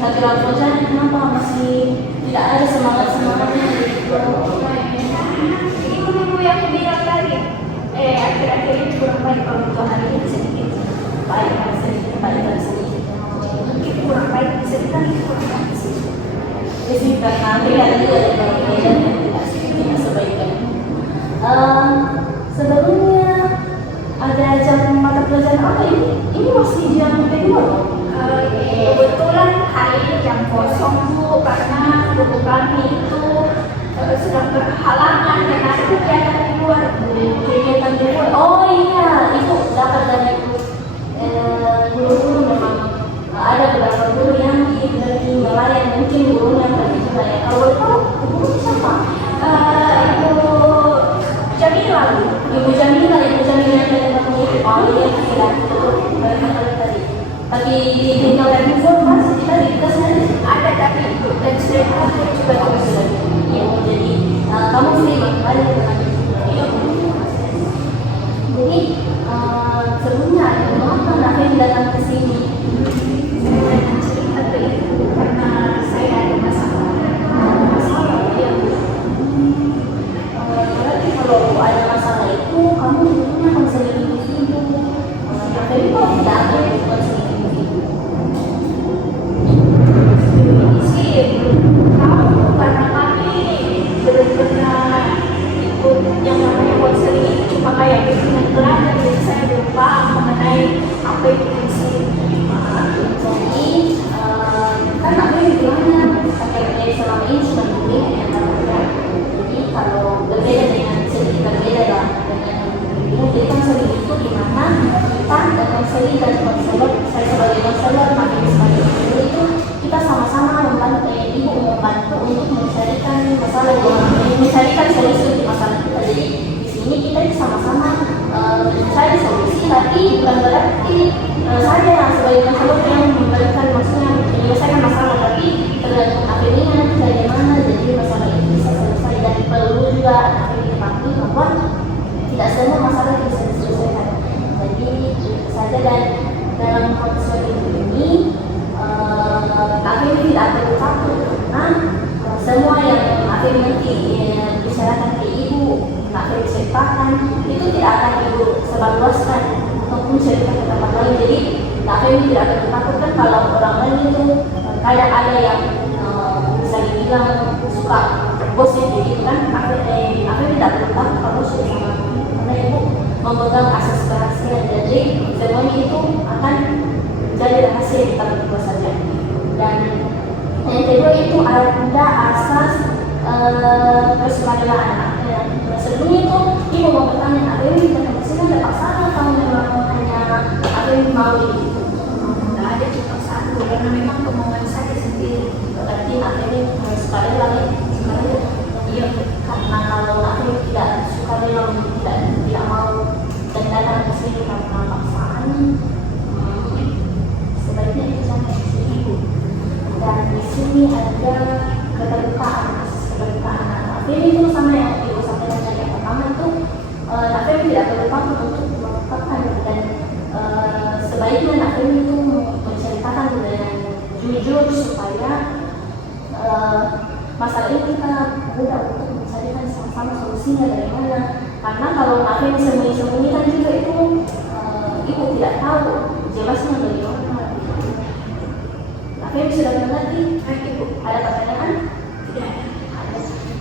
Tapi laporannya kenapa masih tidak ada semangatnya gitu? Itu minggu yang aku bilang tadi. Akhir-akhir ini kurang baik kalau untuk hari ini sedikit. Baik, sedikit. Mungkin kurang baik bisa dikali kurang baik sih. Jadi karena ada perbedaan yang tidak sebaiknya. Sebelumnya ada jam mata pelajaran apa ini? Ini masih jam kedua loh. Kebetulan hari ini jam kosong Bu, karena guru kami itu sedang berhalangan karena ada kegiatan di luar. Kegiatan di luar. Oh iya, itu dapat dari guru-guru memang ada beberapa guru yang dari nelayan, mungkin guru yang dari nelayan. Kalau boleh tahu, guru siapa? Ibu Jamila. Ibu Jamila yang dari Bangkok. Oh iya, tidak tadi. Tapi di tinggal dari informasi kita di kelasnya Ada tapi itu dan saya juga bagus lagi. Ya, jadi kamu sih makanya dengan jadi sebelumnya kenapa Nafin datang ke sini? saya cerita ke ibu karena saya ada masalah. Ya. Berarti kalau ada masalah itu kamu dulunya konseling individu. Nafin kok tidak ada konseling individu? Sih tahu karena kami benar-benar ikut yang namanya konseling itu cuma kayak bimbingan belajar, jadi saya lupa mengenai apa itu konseling. Jadi kan aku yang bilangnya pakai selama ini cuma bimbing yang terbaik. Jadi kalau berbeda dengan sedikit berbeda lah dengan bimbingan, jadi konseling itu dimana kita dan konseling dan konselor, saya sebagai konselor, makin sebagai konselor itu kita sama-sama membantu ibu membantu untuk mencarikan masalah mencarikan solusi untuk masalah kita. Jadi di sini kita sama-sama mencari solusi, tapi bukan berarti saya yang sebagai konselor yang memberikan maksudnya menyelesaikan masalah, tapi tergantung akhirnya bagaimana jadi masalah itu bisa selesai. Dan perlu juga dipahami bahwa tidak semua masalah bisa diselesaikan. Jadi itu saja, dan dalam konselor ini akhirnya tidak perlu takut karena semua yang akhirnya nanti diserahkan ke ibu, akhirnya diceritakan itu tidak akan ibu sebarluaskan ataupun cerita ke tempat lain. Jadi akhirnya tidak perlu takut kan kalau orang lain itu kadang ada yang bisa dibilang suka gosip gitu kan, akhirnya tidak perlu takut kalau sudah sama karena ibu memegang asas kerahasiaan. Jadi semuanya itu akan jadi rahasia kita berdua saja. Dan yang kedua itu ada asas kesukadelaan. Sebelumnya itu ibu mau bertanya, apa ini kita kemasinan ada paksaan atau memang hanya apa yang mau itu? Tidak ada paksaan karena memang kemauan saya sendiri. Berarti akhirnya sukarela sekarang iya, karena kalau akhirnya tidak sukarela, tidak mau dan datang ke sini karena paksaan, sebaiknya itu sampai ke sini ibu. Dan di sini ada keterbukaan. Akhirnya itu sama yang ibu sampaikan tadi yang pertama itu, akhirnya tidak perlu takut untuk mengungkapkan, dan sebaiknya akhirnya itu menceritakan dengan jujur supaya masalah ini kita mudah untuk mencarikan sama-sama solusinya dari mana. Karena kalau akhirnya sembunyi-sembunyikan juga itu ibu tidak tahu jelasnya bagaimana. Akhirnya sudah mengerti, ibu ada pertanyaan? Tidak ada.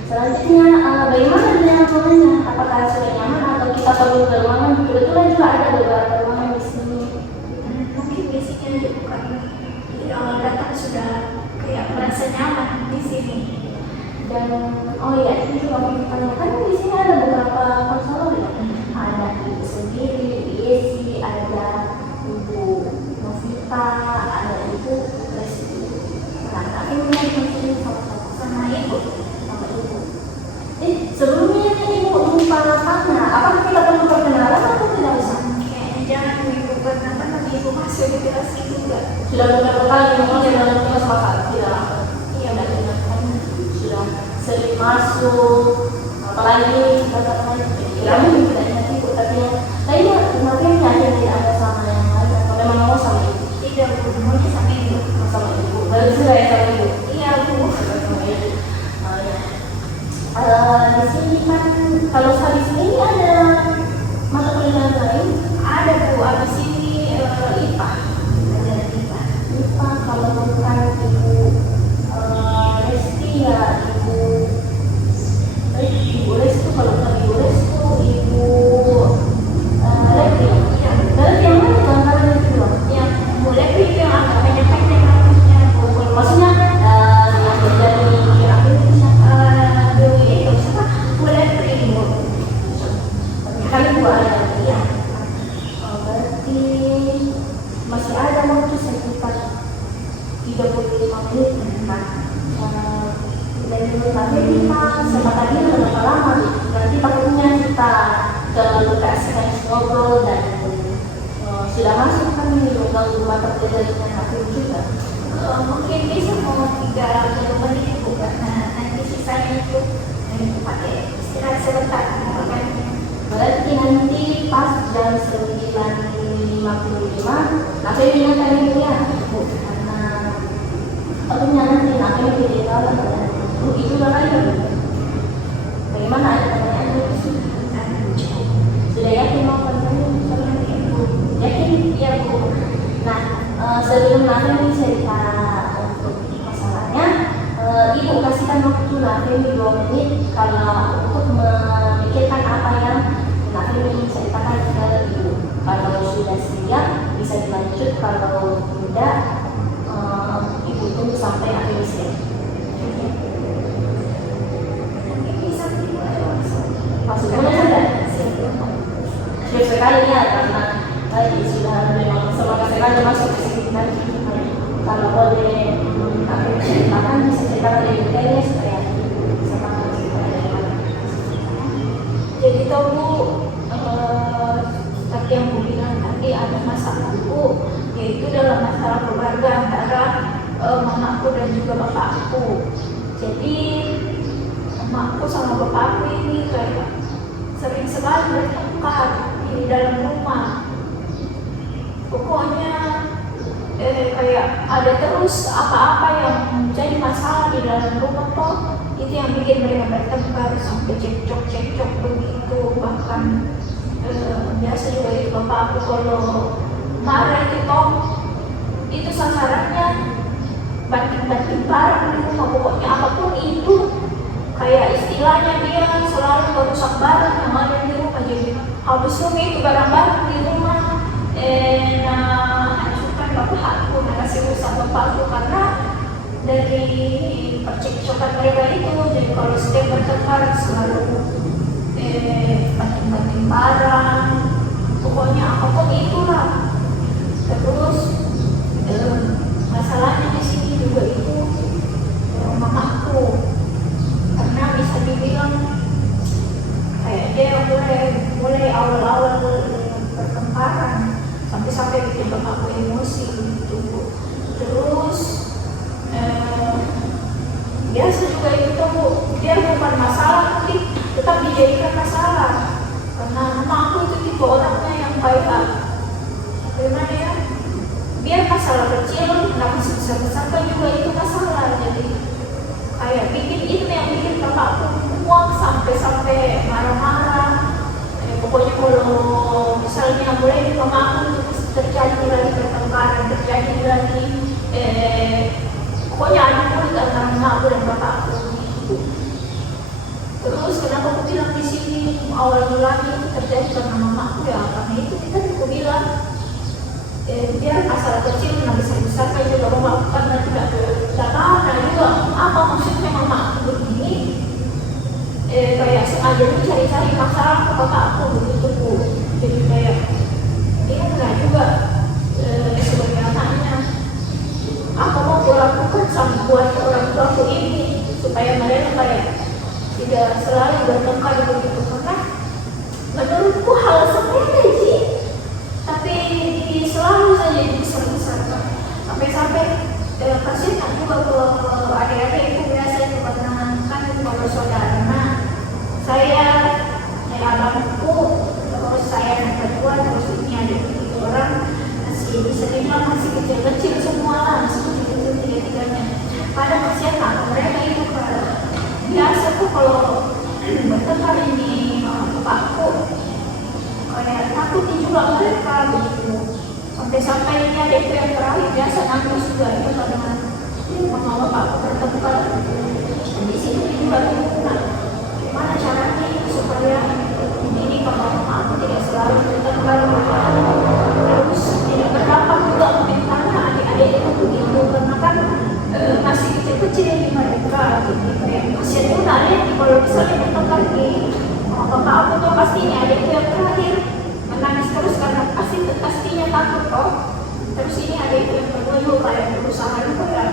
Selanjutnya bagaimana dengan ruangannya? Apakah sudah nyaman atau kita perlu ke ruangan? Kebetulan juga ada beberapa ruangan di sini. Mungkin basicnya aja bukan awal datang sudah kayak merasa nyaman di sini. Dan oh iya, itu juga mau ditanyakan, di sini ada beberapa konselor ya. Ada ibu sendiri, Yesi, ada ibu Novita, ada ibu Resti. Nah, tapi ini konseling sama ibu. Sebelumnya ibu lupa tanya, apakah kita perlu perkenalan atau tidak usah? Kayaknya jangan ibu karena nanti ibu masuk di kelas itu enggak. Sudah beberapa kali memang dalam kelas bakal tidak. Iya, Dan kan sudah sering masuk, apalagi kata-kata tidak mungkin tidak ingat ibu, tapi lainnya mungkin tidak ada sama yang lain atau memang mau sama ibu. Tidak semuanya sama ibu. sama ibu. Baru sudah ya sama ibu. Iya bu. Sama ibu. Oh, ya. Di sini kan kalau habis ini ada mata kuliah lain. Ada bu, abis ini IPA. Ada IPA. Lupa kalau bukan ibu Resti ya ibu Restu, kalau bukan ibu Restu ibu Lepri. Iya. Berarti yang mana itu antara yang kedua? Yang mulai itu yang agak pendek-pendek rambutnya bu. Maksudnya yang menjadi apa itu siapa? Dewi itu siapa? Mulai bu. Kali dua ada. Iya. Oh, berarti masih ada waktu sekitar 35 menit kan? Dan menurut saya kita kesempatan ini berapa lama? Nanti takutnya kita terlalu kasih ngobrol dan sudah masuk kan di undang mata pelajarannya hakim juga. Mungkin bisa mau 3 menit bu, karena nanti sisanya itu pakai istirahat sebentar kan. Berarti nanti pas jam 9.55 aku ingatkan ibu ya, Bu, karena takutnya nanti aku jadi kalah dan itu udah lagi. Bagaimana ada pertanyaan? Sudah yakin mau pertanyaan? Yakin? Iya bu. Nah, sebelum nanti cerita untuk masalahnya, ibu kasihkan waktu nanti 2 menit kalau untuk memikirkan apa yang nanti ingin ceritakan ke ibu. Kalau sudah siap bisa dilanjut, kalau tidak ibu tunggu sampai akhir siap. Mungkin bisa Maksudnya sudah siap sekali ya, karena tadi sudah memang semangat sekali masuk ke sini kan. Kalau boleh aku ceritakan bisa ceritakan lebih detailnya supaya bisa paham ceritanya dari mana. Jadi tahu bu, seperti yang bu bilang tadi ada masalah bu, yaitu dalam masalah keluarga antara mamaku dan juga bapakku. Jadi mamaku sama bapakku ini kayak sering sekali bertengkar di dalam rumah. Pokoknya kayak ada terus apa-apa yang menjadi masalah di dalam rumah toh, itu yang bikin mereka bertengkar sampai cekcok begitu. Bahkan biasa juga itu bapakku kalau marah itu toh, itu sasarannya banting-banting barang di rumah. Pokoknya apapun itu, kayak istilahnya dia selalu merusak barang yang ada di rumah. Jadi habis itu barang-barang di rumah hancurkan bapakku, kasih rusak bapakku karena dari percekcokan mereka itu. Jadi kalau setiap bertengkar selalu banting-banting barang, pokoknya apapun itulah. Terus masalahnya di sini juga itu mamaku, karena bisa dibilang kayak dia mulai awal-awal pertengkaran sampai bikin bapakku emosi gitu. Terus biasa juga itu bu, dia bukan masalah tapi tetap dijadikan masalah, karena mama aku itu tipe orangnya yang kayak gimana ya, biar masalah kecil nggak besar kan juga itu masalah. Jadi kayak bikin itu yang bikin bapakku muak sampai marah-marah. Pokoknya kalau misalnya mulai di mamaku itu terjadi lagi pertengkaran, terjadi lagi pokoknya ada mulut antara mamaku dan bapakku gitu. Terus kenapa aku bilang di sini awal mulanya itu terjadi karena mamaku ya, karena itu kita juga bilang biar masalah kecil nggak besar kan juga mamaku, karena tidak tahu juga apa maksudnya mamaku begini. Kayak sengaja cari-cari masalah ke bapakku begitu bu. Jadi kayak dia nggak juga sebagai anaknya apa mau aku lakukan sama buat orang tuaku ini supaya mereka kayak tidak selalu bertengkar begitu. Karena menurutku hal sepele sih, tapi selalu saja dibesar-besarkan sampai kasihan juga ke adik-adik itu biasanya karena kan kalau saudara. Saya abangku, terus saya yang kedua, terus ini ada 3 orang, si bisa dibilang masih kecil-kecil semua lah, masih kecil-kecil tiga-tiganya. Pada kasihan lah mereka itu biasa tuh kalau bertengkar ini bapakku kayak takutin juga mereka gitu. Sampai ini ada itu yang terakhir biasa nangis juga itu karena mama bapakku bertengkar. Di sini juga nah, gimana caranya supaya ini kalau mama aku tidak selalu bertengkar, terus tidak berdampak juga mentalnya adik-adik itu begitu karena kan masih kecil-kecil di mereka gitu. Kasihan juga ada kalau misalnya bertengkar di bapak aku tuh pastinya adikku yang terakhir menangis terus karena pastinya takut kok. Terus ini adikku yang kedua juga kayak berusaha juga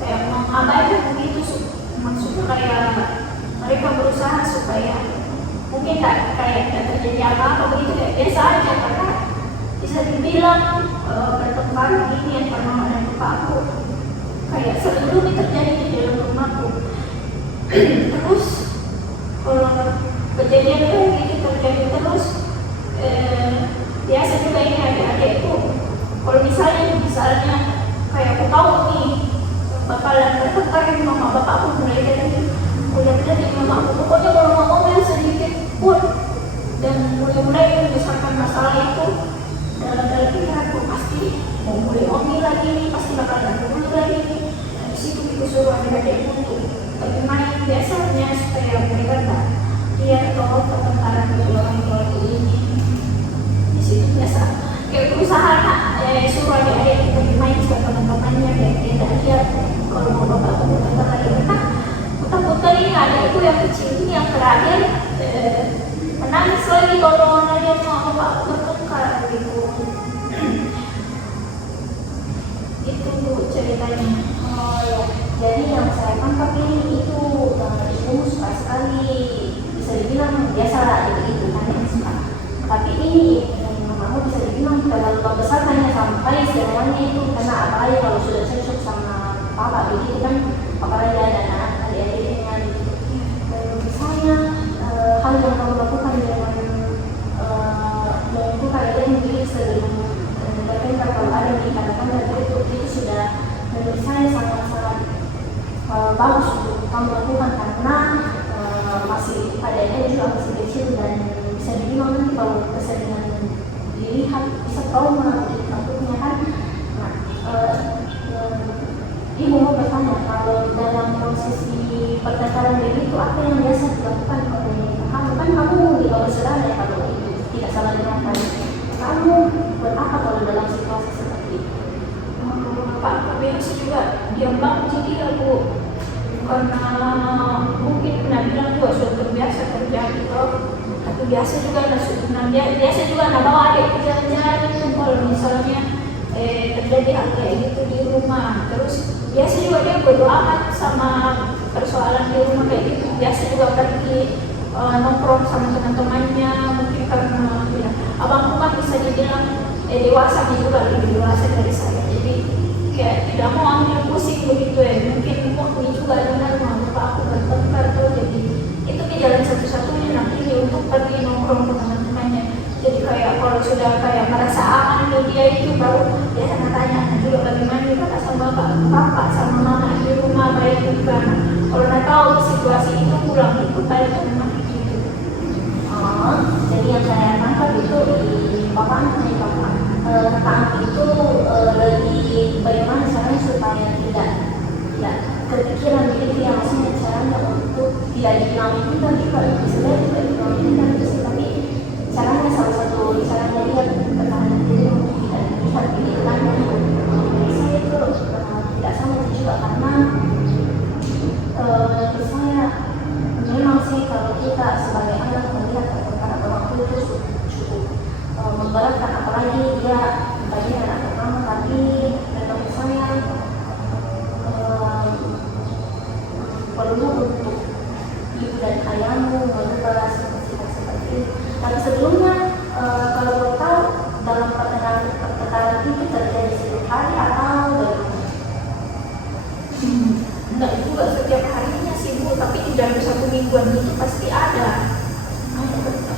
kayak mengabaikan begitu, maksudnya kayak mereka berusaha supaya mungkin kayak tidak terjadi apa-apa begitu, kayak biasa aja karena bisa dibilang bertengkar ini yang pernah ada bapak aku kayak sebelum terjadi di dalam rumahku. Terus kalau kejadian kayak gitu terjadi terus, biasa juga ini adik-adikku kalau misalnya kayak aku tahu nih bakalan bertengkar dengan mama bapakku, mulai dari mulai mama aku pokoknya kalau ngomongnya sedikit pun dan mulai membesarkan masalah itu dalam pikiranku pasti mau mulai omil lagi nih, pasti bakalan dulu lagi nih. Di situ aku suruh adik-adikku untuk bagaimana biasanya supaya mereka tak lihat kalau pertengkaran kedua orang tua ini. Di situ biasa kayak berusaha suruh adik-adik kita bermain sama teman-temannya biar dia tak lihat kalau mau bapak bertengkar lagi. Karena takut kali adikku yang kecil ini yang terakhir menangis lagi kalau dia mau bapak bertengkar gitu. Itu ceritanya. Oh ya, jadi yang saya tangkap ini itu ibu suka sekali, bisa dibilang biasa lah itu kan yang suka. Tapi ini mamamu bisa dibilang terlalu membesarkannya sampai semuanya itu karena apalagi kalau sudah cocok sama papa begitu kan, apalagi ada anak adik-adiknya gitu. Misalnya hal yang kamu lakukan dengan menentukan adik menjadi sebelum bertengkar kalau ada di katakan itu sudah menurut saya sangat-sangat bagus untuk kamu lakukan karena masih adanya juga masih kecil dan bisa dibilang nanti kalau keseringan dilihat bisa trauma jadi takutnya kan. Nah, ibu mau bertanya kalau dalam prosesi pertengkaran itu apa yang biasa dilakukan oleh kamu? Kan kamu juga bersaudara ya kalau itu tidak salah dengar. Kamu buat apa kalau dalam situasi seperti itu? Pak biasa juga diam banget jadi aku karena mungkin pernah bilang juga sudah terbiasa terjadi kok. Tapi biasa juga biasa juga bawa adik jalan-jalan kalau misalnya terjadi hal kayak gitu di rumah. Terus biasa juga dia berdoa sama persoalan di rumah kayak gitu. Biasa juga pergi nongkrong sama teman-temannya, mungkin karena ya, abangku kan bisa dibilang dewasa juga lebih dewasa dari saya. Jadi kayak tidak mau ambil pusing begitu ya. Mungkin waktu juga dengar bapak aku bertengkar tuh, jadi itu jalan satu-satunya nanti untuk pergi nongkrong ke teman-temannya. Jadi kayak kalau sudah kayak merasa aman nih dia itu baru dia tanya juga bagaimana juga sama bapak sama mama di rumah baik juga. Kalau nak tahu situasi itu pulang ikut balik ke rumah gitu. Oh, jadi yang saya tangkap itu di bapak itu lebih bagaimana caranya supaya tidak kepikiran begitu ya, maksudnya caranya untuk tidak dibilang itu tapi kalau misalnya tidak dibilang itu tapi caranya salah satu caranya dia pertahanan diri untuk tidak dilihat begitu kan. Saya itu tidak sama juga karena saya memang sih kalau kita sebagai anak melihat pertengkaran orang tua itu cukup memberatkan, apalagi dia bagian anak pertama. Tapi menurut saya perlu untuk ibu dan ayahmu merubah sikap seperti itu. Tapi sebelumnya kalau boleh tahu dalam pertengkaran itu terjadi setiap hari atau Enggak juga setiap harinya sih Bu, tapi di dalam 1 mingguan itu pasti ada.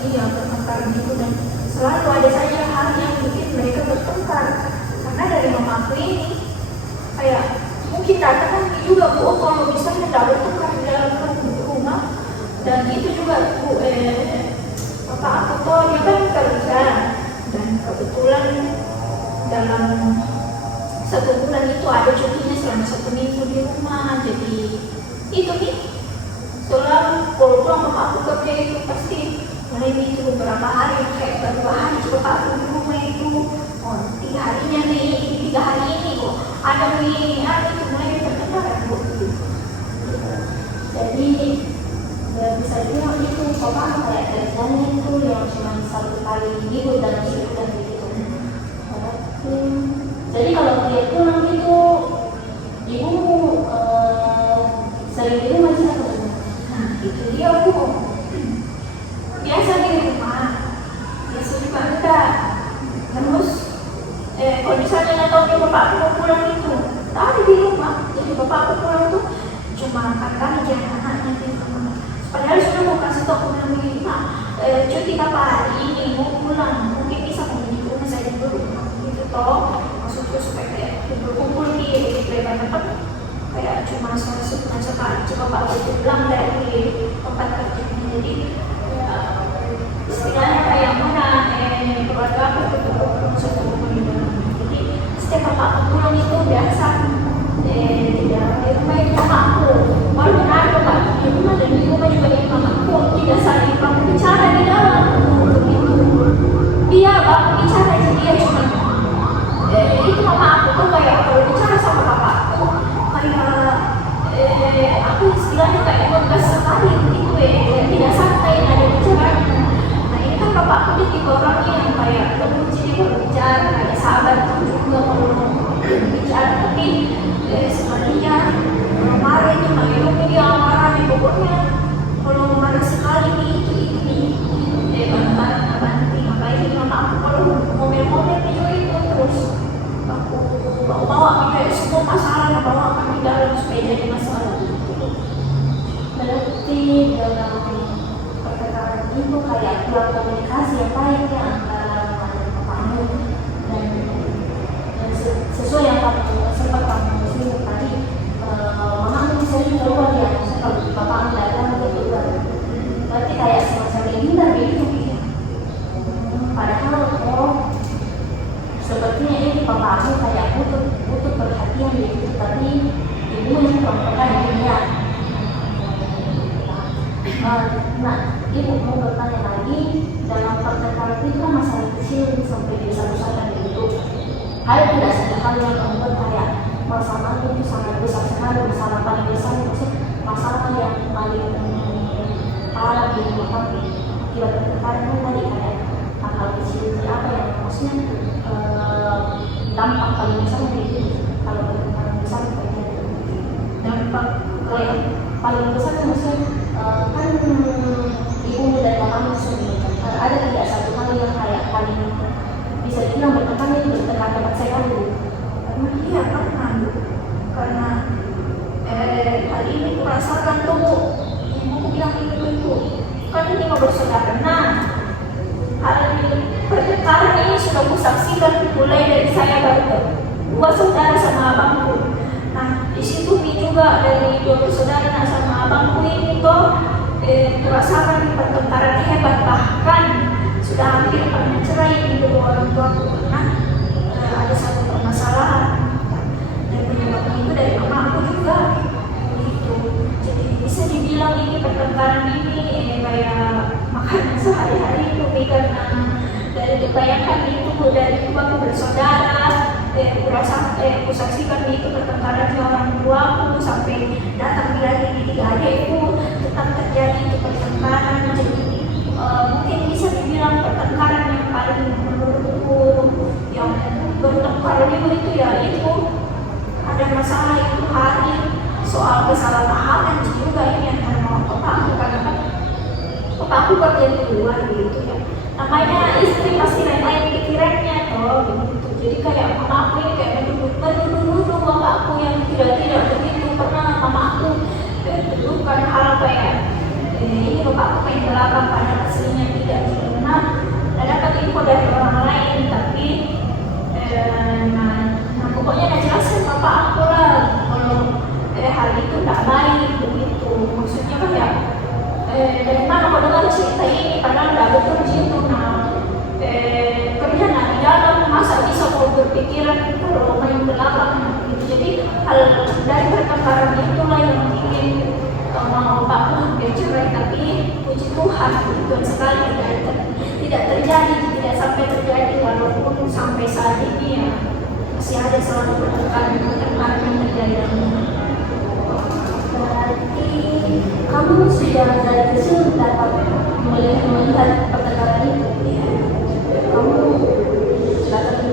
Iya, pertengkaran itu dan selalu ada saja hal yang bikin mereka bertengkar. karena dari mama aku ini kayak mungkin Tata kan juga bu, kalau misalnya tidak bertukar di dalam rumah, dan itu juga bu, bapak aku tuh dia kan kerja, dan kebetulan dalam 1 bulan itu ada cutinya selama 1 minggu di rumah. Jadi itu nih, setelah kalau pulang bapak aku kerja itu pasti mulai itu beberapa hari, kayak beberapa hari bapak aku di rumah itu, oh 3 harinya nih, 3 hari ini kok ada nih, itu mulai bertengkar bu. Jadi ya bisa dibilang itu bapak kayak kerjanya itu yang cuma 1 kali minggu dalam sebulan gitu. Jadi kalau dia pulang itu ibu sering di rumah sih atau gimana? Nah itu dia bu, biasa di rumah, biasa di enggak. Terus kalau misalnya nggak tahu bapak aku mau pulang itu, tak ada di rumah. Jadi bapak aku pulang tuh cuma kakak aja anaknya di rumah. Padahal sudah mau kasih tahu aku bilang begini, Pak, cuti bapak hari ini mau pulang, mungkin bisa mau di rumah saya dulu. Gitu toh, maksudku supaya kayak kumpul di lebar tempat, kayak cuma sebentar sekali. Coba bapak aku pulang dari tempat kerjanya. Jadi istilahnya kayak mana keluarga aku satu rumah di dalam. Jadi setiap bapak aku pulang itu biasa di rumah itu mama aku baru ada bapak di rumah, dan di rumah juga di mama aku tidak saling bapak bicara di dalam begitu. Dia bapak bicara aja, dia cuma itu mama aku tuh kayak kalau bicara sama bapak aku kayak aku istilahnya kayak ngegas sekali gitu tidak santai ada bicaranya. Nah ini kan bapak aku dia tipe orang yang kayak lembut, jadi kalau bicara kayak sahabat juga kalau bicara, tapi sepertinya kalau marah itu kayak dia marah pokoknya kalau marah sekali nih itu bantu ngapain mama aku kalau ngomel-ngomel itu terus aku bawa kayak semua masalah bawa kami dalam supaya jadi masalah. Berarti dalam perkataan itu kayak kurang komunikasi yang baik ya antara kamu dan sesuai yang kamu sempat kamu singgung tadi, mama aku sering keluar ya, kalau bapak datang dia keluar. Berarti kayak semacam menghindar gitu. Padahal sepertinya ini bapak aku kayak butuh perhatian gitu, tapi ibu yang perempuan dia. Nah, ibu mau bertanya lagi, dalam pertengkaran itu kan masalah kecil sampai besar-besaran gitu. Hal tidak satu hal yang membuat kayak masalah itu sangat besar sekali, masalah paling besar itu masalah yang paling parah di rumah kami. Akibat pertengkaran itu tadi kayak hal kecil itu apa yang maksudnya dampak paling besar gitu. Kalau pertengkaran besar kayak dampak paling besar maksudnya kan ibu dan bapakmu ada tidak satu hal yang kayak paling bisa dibilang bertengkar itu bertengkar dapat saya dulu. Iya karena hal ini merasakan tuh ibu bilang itu kan ini mau bersaudara. Nah hal ini pertengkaran ini sudah kusaksikan mulai dari saya baru 2 saudara sama abangku. Nah di situ juga dari 2 bersaudara sama abangku ini tuh merasakan pertengkaran hebat, bahkan sudah hampir pernah cerai di kedua orang tuaku karena ada satu permasalahan, dan penyebabnya itu dari mama aku juga gitu. Jadi bisa dibilang ini pertengkaran ini kayak makanan sehari-hari itu karena dari kebanyakan itu dari 2 bersaudara aku saksikan itu pertengkaran di orang tuaku sampai datang lagi di 3 adikku tetap terjadi itu pertengkaran. Jadi mungkin bisa dibilang pertengkaran yang paling menurutku yang bertengkar itu ya itu ada masalah itu hari soal kesalahpahaman juga ini antara mama papa aku, karena kan papa aku kerja di luar gitu ya, namanya istri pasti lain-lain pikirannya toh gitu. Jadi kayak mama aku ini kayak menuduh bapak aku yang tidak begitu, karena mama aku tuduhkan hal kayak ini bapak aku main belakang pada aslinya tidak benar. Dan dapat info dari orang lain, tapi pokoknya nak jelaskan bapak aku lah kalau hal itu tak baik begitu. Maksudnya kayak dari mana kau dengar cerita ini padahal tak betul gitu. Nah kerja nak di dalam masa bisa kau berpikiran kalau main belakang gitu. Jadi hal dari pertengkaran itulah yang bikin mau bapakku bercerai, tapi puji Tuhan Tuhan sekali tidak terjadi, tidak sampai terjadi, walaupun sampai saat ini ya masih ada selalu pertengkaran yang terjadi. Berarti kamu sudah dari kecil dapat melihat pertengkaran itu. Kamu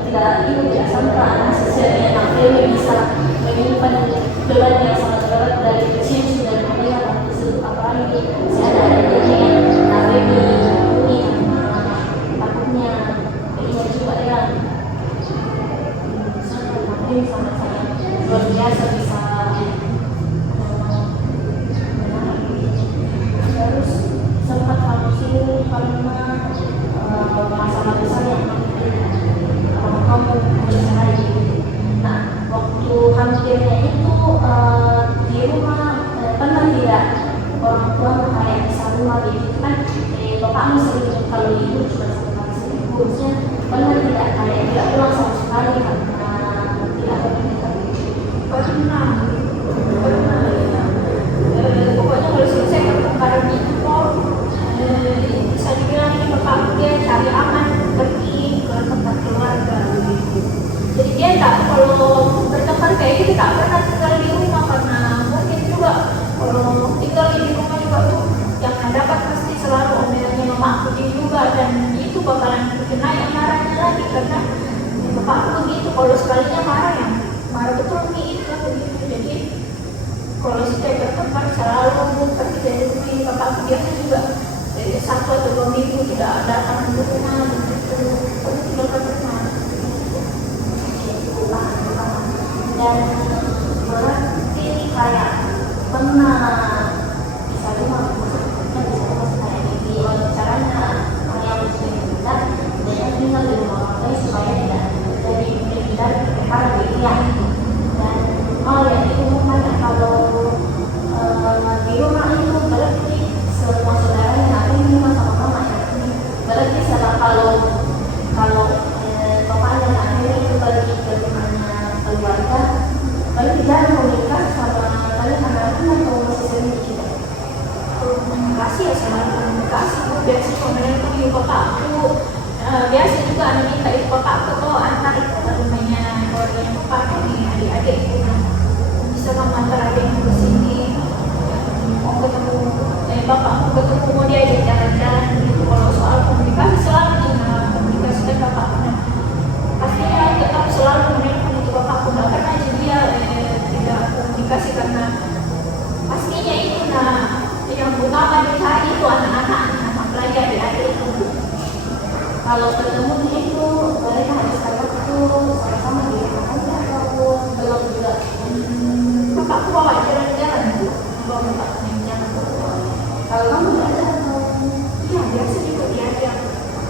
tidak itu tidak sangka anak sesiapa anak ini bisa menyimpan beban yang sangat berat dari kecil sudah melihat hal tersebut, apalagi saya ada yang Nabi ini takutnya ini juga ya Nabi sangat-sangat luar biasa bisa terus sempat kamu sini karena masalah besar yang kamu bercerai. Nah, waktu hampirnya itu di rumah pernah tidak orang tua kayak di rumah gitu kan? Bapakmu sering kalau libur cuma satu kali seminggu, pernah tidak kayak tidak pulang sama sekali karena tidak ada pendidikan? Pernah ya. Pokoknya kalau selesai pertengkaran itu bisa dibilang ini bapak dia cari aman pergi ke tempat keluarga gitu. Jadi dia tak kalau bertengkar kayak gitu tak pernah tinggal di rumah, karena mungkin juga kalau tinggal di rumah juga tuh yang dapat pasti selalu omelannya mamaku juga, dan itu bakalan kena yang marahnya lagi karena bapakku begitu, kalau sekalinya marah yang marah betul gitu. Jadi kalau setiap bertengkar selalu pergi dari rumah bapakku, biasanya juga satu atau 2 minggu tidak datang ke rumah begitu, tinggal ke rumah. Dan berarti kayak pernah bisa rumah kayak di caranya yang muslim kita dan tinggal di rumah orang lain supaya tidak jadi menghindar perkara dia. Dan yang itu banyak kalau di rumah itu berarti semua saudaranya nanti rumah sama mama ya. Berarti kalau bapaknya nanti itu pergi ke rumahnya keluarga, berarti jarang komunikasi sama kalian anak-anak atau masih sering juga? Komunikasi ya, selalu komunikasi. Biasa sebenarnya itu ibu bapakku, biasa juga anak minta ibu bapakku tuh antar itu ke rumahnya keluarganya bapak nih adik-adik itu bisa mengantar adiknya ke sini, mau ketemu bapak mau ketemu, mau diajak jalan-jalan gitu. Kalau soal komunikasi selalu komunikasikan bapakku, pastinya tetap selalu menelpon itu bapakku, nggak pernah aja dia tidak komunikasi, karena pastinya itu yang utama dicari itu anak-anak apalagi adik-adik itu. Kalau ketemu itu mereka harus waktu sama-sama di rumah aja atau belum juga? Bapakku bawa jalan-jalan, bawa bapakku jalan. Kalau kamu nggak ada atau? Iya, biasa juga diajak,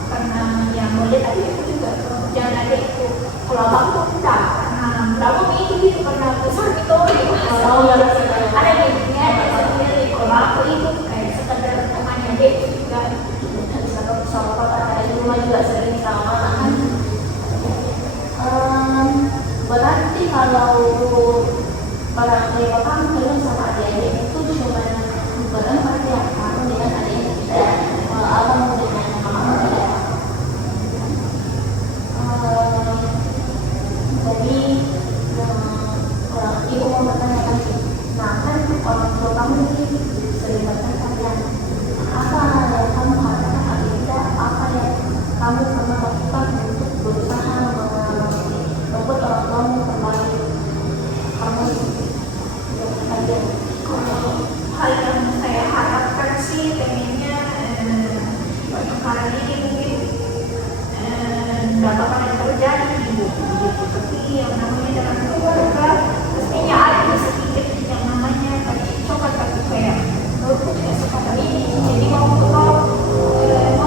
karena yang boleh tadi aku juga jalan adik itu. Kalau bapakku enggak, karena berapa itu gitu karena besar gitu. Ada yang ada sendiri. Kalau aku itu kayak sekedar temannya adik juga. Sama papa di rumah juga sering sama kan. Berarti kalau orang tua kamu terus sama adik-adik itu cuma berempat ya, kamu dengan adiknya tidak, abang dengan mama tidak. Jadi ibu mau bertanya lagi, nah kan orang tua kamu ini sering bertanya kalian apa yang kamu harapkan tidak, apa yang kamu pernah lakukan untuk berusaha membuat orang kamu kembali kamu kalian. Kalau hal yang saya harapkan sih pengennya pertengkaran ini mungkin dapat akan terjadi gitu. Tapi yang namanya dalam keluarga pastinya ada sedikit yang namanya coklat tapi kayak menurutku tidak seperti ini. Jadi mau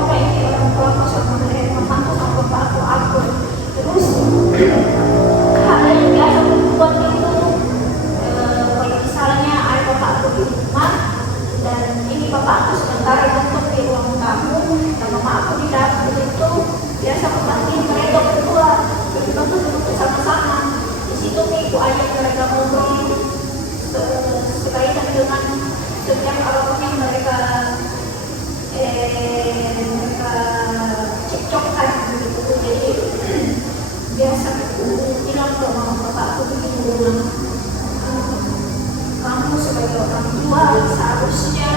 kayak ini orang tua aku sama mamaku sama bapakku aku terus hal yang orang tua seharusnya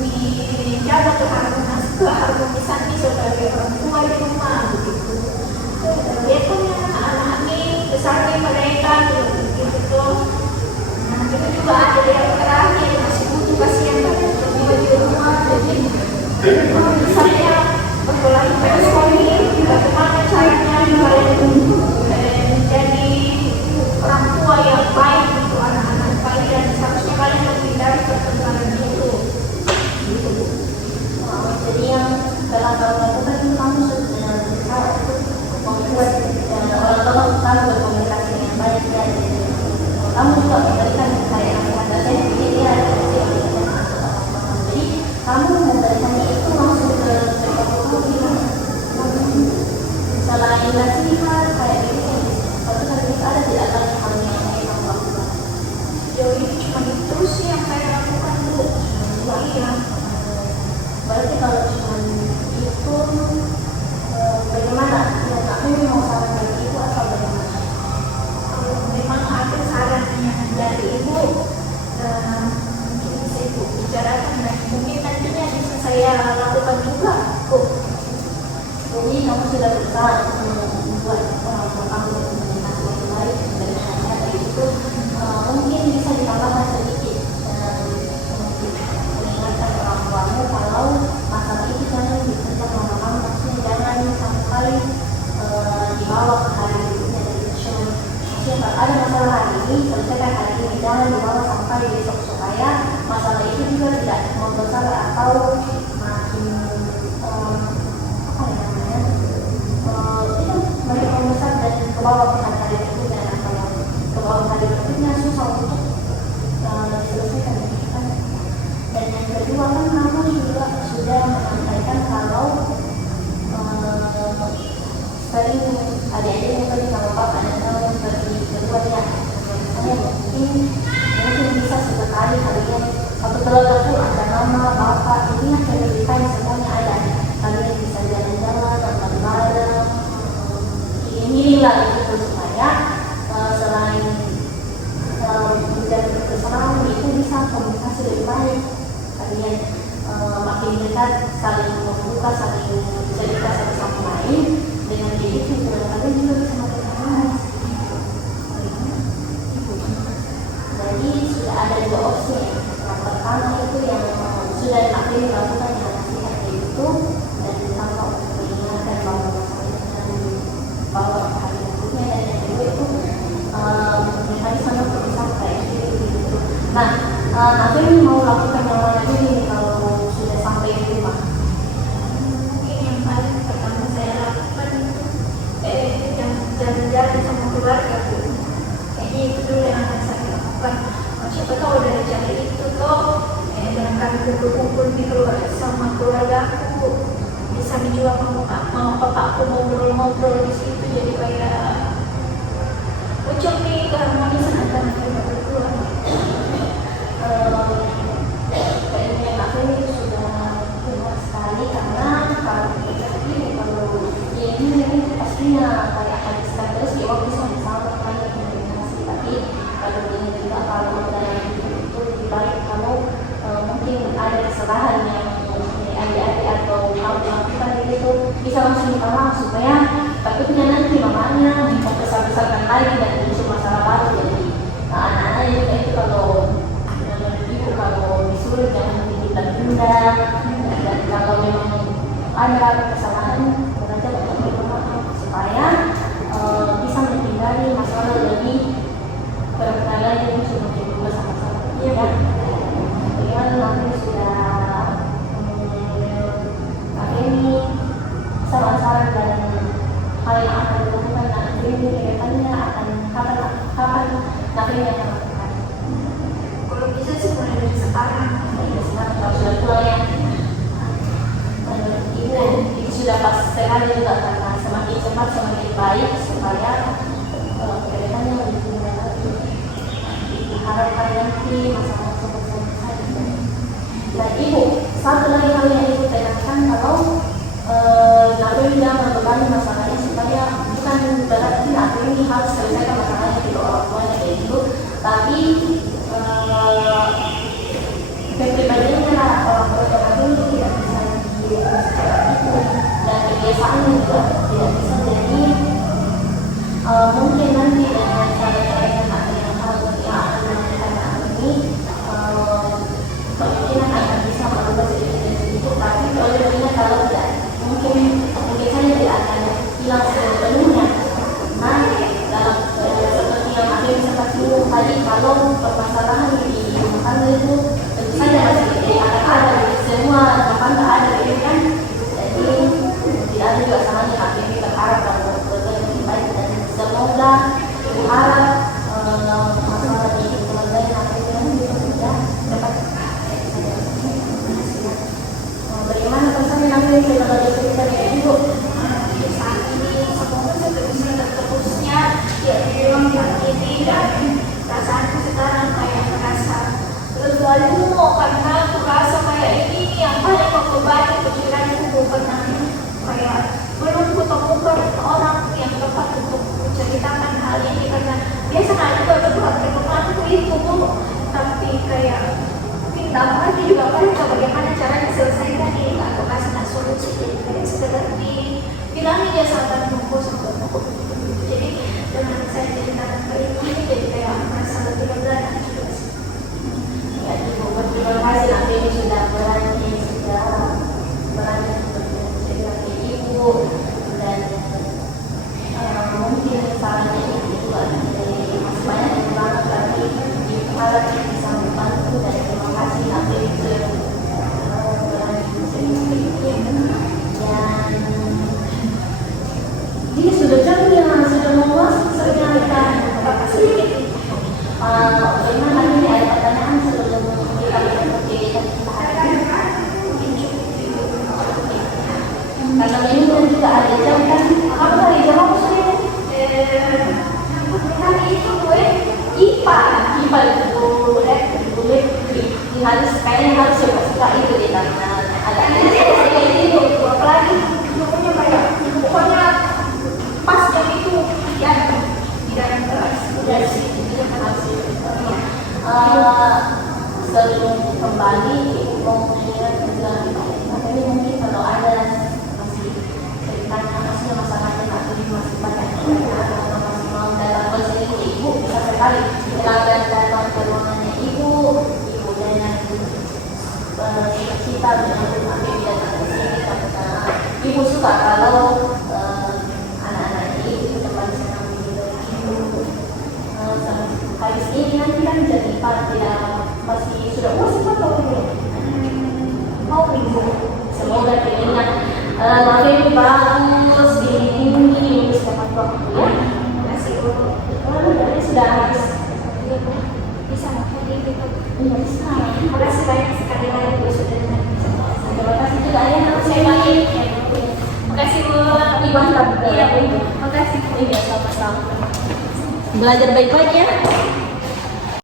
menjaga keharmonisan sebagai orang tua di rumah begitu. Dia punya anak ini besar mereka gitu tuh. Nah, itu juga ada yang terakhir masih butuh kasihan banget juga di rumah. Jadi kalau misalnya berkolaborasi pada sekolah ini, bagaimana caranya kalian menjadi orang tua yang baik untuk anak-anak kalian? Seharusnya kalian menghindari pertengkaran itu. Gitu. Jadi yang dalam lakukan itu kamu sudah berusaha untuk membuat orang tua kamu berkomunikasi dengan baik ya. Kamu juga memberikan kayak ada jadi dia jadi kamu memberikannya itu langsung ke kamu gimana? Selain nasihat kayak gitu, tapi kan ada tidak lagi hal yang kamu lakukan. Sejauh ini cuma itu sih yang saya lakukan Bu. Iya. Berarti kalau cuma itu bagaimana? Ya aku mau saran dari ibu atau bagaimana? Kalau memang ada sarannya dari ibu, mungkin bisa ibu bicarakan dan mungkin nantinya bisa saya lakukan juga Bu. Jadi kamu sudah berusaha untuk membuat orang tua kamu komunikasi yang baik dan hanya dari itu mungkin bisa ditambahkan sedikit mengingatkan orang tuamu kalau masalah itu jangan dipegang sama kamu, maksudnya jangan sampai dibawa ke hari berikutnya dari maksudnya kalau ada masalah hari ini selesaikan hari ini, jangan dibawa sampai besok supaya masalah itu juga tidak membesar atau makin itu mereka membesar dan ke bawah ke hari berikutnya. Nah, kalau ke bawah hari berikutnya susah untuk diselesaikan kan. Dan yang kedua kan kamu juga sudah menyampaikan kalau sering adik-adik yang tadi sama Pak ada yang pergi keluar ya, misalnya mungkin bisa sesekali kalian atau terlalu ada nama bapak ini yang pendidikan semuanya ada, kalian bisa jalan-jalan nonton bareng ini lah gitu supaya selain menjadi kebersamaan itu bisa komunikasi lebih baik, kalian makin dekat saling membuka, saling cerita satu sama lain, dengan begitu kalian juga bisa makin kenal. Jadi sudah ada dua opsi ya. Yang pertama itu yang sudah dilakukan yang nasihat itu dan ditambah untuk mengingatkan bahwa bahwa hari berikutnya, dan yang kedua itu mekanisme untuk sampai gitu. Nah, aku ini mau lakukan yang mana dulu kalau sudah sampai di rumah? Mungkin yang paling pertama saya lakukan itu jalan-jalan sama keluarga Bu. Kayaknya itu dulu yang akan saya lakukan. Siapa tahu dari jalan itu toh dengan kami kumpul-kumpul di keluarga sama keluarga aku bisa juga mau bapakku ngobrol-ngobrol di situ, jadi kayak muncul nih keharmonisan antara kita berdua. Kayaknya aku ini sudah benar sekali karena kalau kita ini kalau ini pastinya kayak habiskan terus di waktu sama kali komunikasi, tapi kalau ini juga kalau dalam itu lebih baik kalau mungkin ada kesalahan yang adik-adik atau kamu lakukan itu bisa langsung minta maaf supaya takutnya nanti mamanya membesar-besarkan lagi dan muncul masalah baru. Jadi anak-anak itu kalau ibu kalau disuruh jangan ditunda-tunda, dan kalau memang ada kesalahan belajar untuk minta maaf supaya bisa menghindari masalah lebih berkali yang sudah timbul bersama-sama. Iya kan? Dengan aku sudah ini saran-saran dan hal yang akan dilakukan nanti ini kedepannya akan kapan nanti akan lakukan. Kalau bisa sih mulai dari sekarang. Sekarang kalau sudah pulang ya, itu sudah pas sekali juga karena semakin cepat semakin baik supaya kedepannya lebih mudah lagi. Diharapkan nanti masalah selesai. Dan ibu, satu lagi hal yang ibu tanyakan kalau Nabi tidak membebani masalahnya supaya bukan berarti Nabi ini harus selesaikan masalahnya di orang tuanya kayak gitu, tapi bisa kasih tadi kalau permasalahan di rumah tangga itu tentu saja masih ada semua bahkan tak ada gitu kan. Jadi tidak ada juga salahnya kami berharap kalau bekerja lebih baik dan semoga berharap masalah di keluarga yang aku bilang juga sudah dapat. Bagaimana pesan yang aku sebagai cerita dari ibu? Saat ini semoga seterusnya dan terusnya ya dalam saat ini dan perasaanku sekarang kayak merasa terlalu karena aku rasa kayak ini yang paling membebani pikiranku bukan kayak belum kutemukan orang yang tepat untuk menceritakan hal ini karena biasanya juga berdua temanku itu tapi kayak minta lagi juga mereka bagaimana caranya selesaikan ini atau kasih solusi jadi kayak sekedar bilangnya dia sampai nunggu sampai nunggu jadi dengan saya ceritakan ke ini jadi kayak merasa lebih lega dan juga sih. Ya, Ibu berterima kasih nanti ini sudah berani untuk cerita ke Ibu dan mungkin sarannya itu juga dari masih banyak yang banget tapi Ibu harap bisa membantu dan terima kasih nanti berani cerita ke Ibu dan ini sudah jamnya sudah mau masuk ternyata berapa sedikit. Bagaimana ini ada pertanyaan sebelum kita bercerita karena ini kan juga ada jam kan kamu dari jam apa sore? Hari itu gue IPA itu boleh di harus kayaknya harus suka itu di tangan ada itu apalagi pokoknya kayak pokoknya pas jam itu ya di dalam kelas dari situ sebelum kembali Ibu mau mengingat juga ini mungkin kalau ada masih ceritanya masih masalahnya masih banyak masih mau datang ke sini Ibu bisa sekali silakan datang ke ruangannya Ibu dan kita dengan kami datang ke sini karena Ibu suka kalau anak-anak ini kembali senang gitu. Habis ini nanti kan jadi tidak masih sudah puas atau belum? mau minggu Semoga dirinya makin bagus ini dapat waktu ya. masih Jadi sudah habis. bisa makan gitu. Bisa. Terima kasih banyak sekali lagi Bu sudah dengan Terima kasih juga ya saya balik. Terima kasih Bu. Ibu Iya Bu. Terima kasih. Iya sama-sama. Belajar baik-baik ya.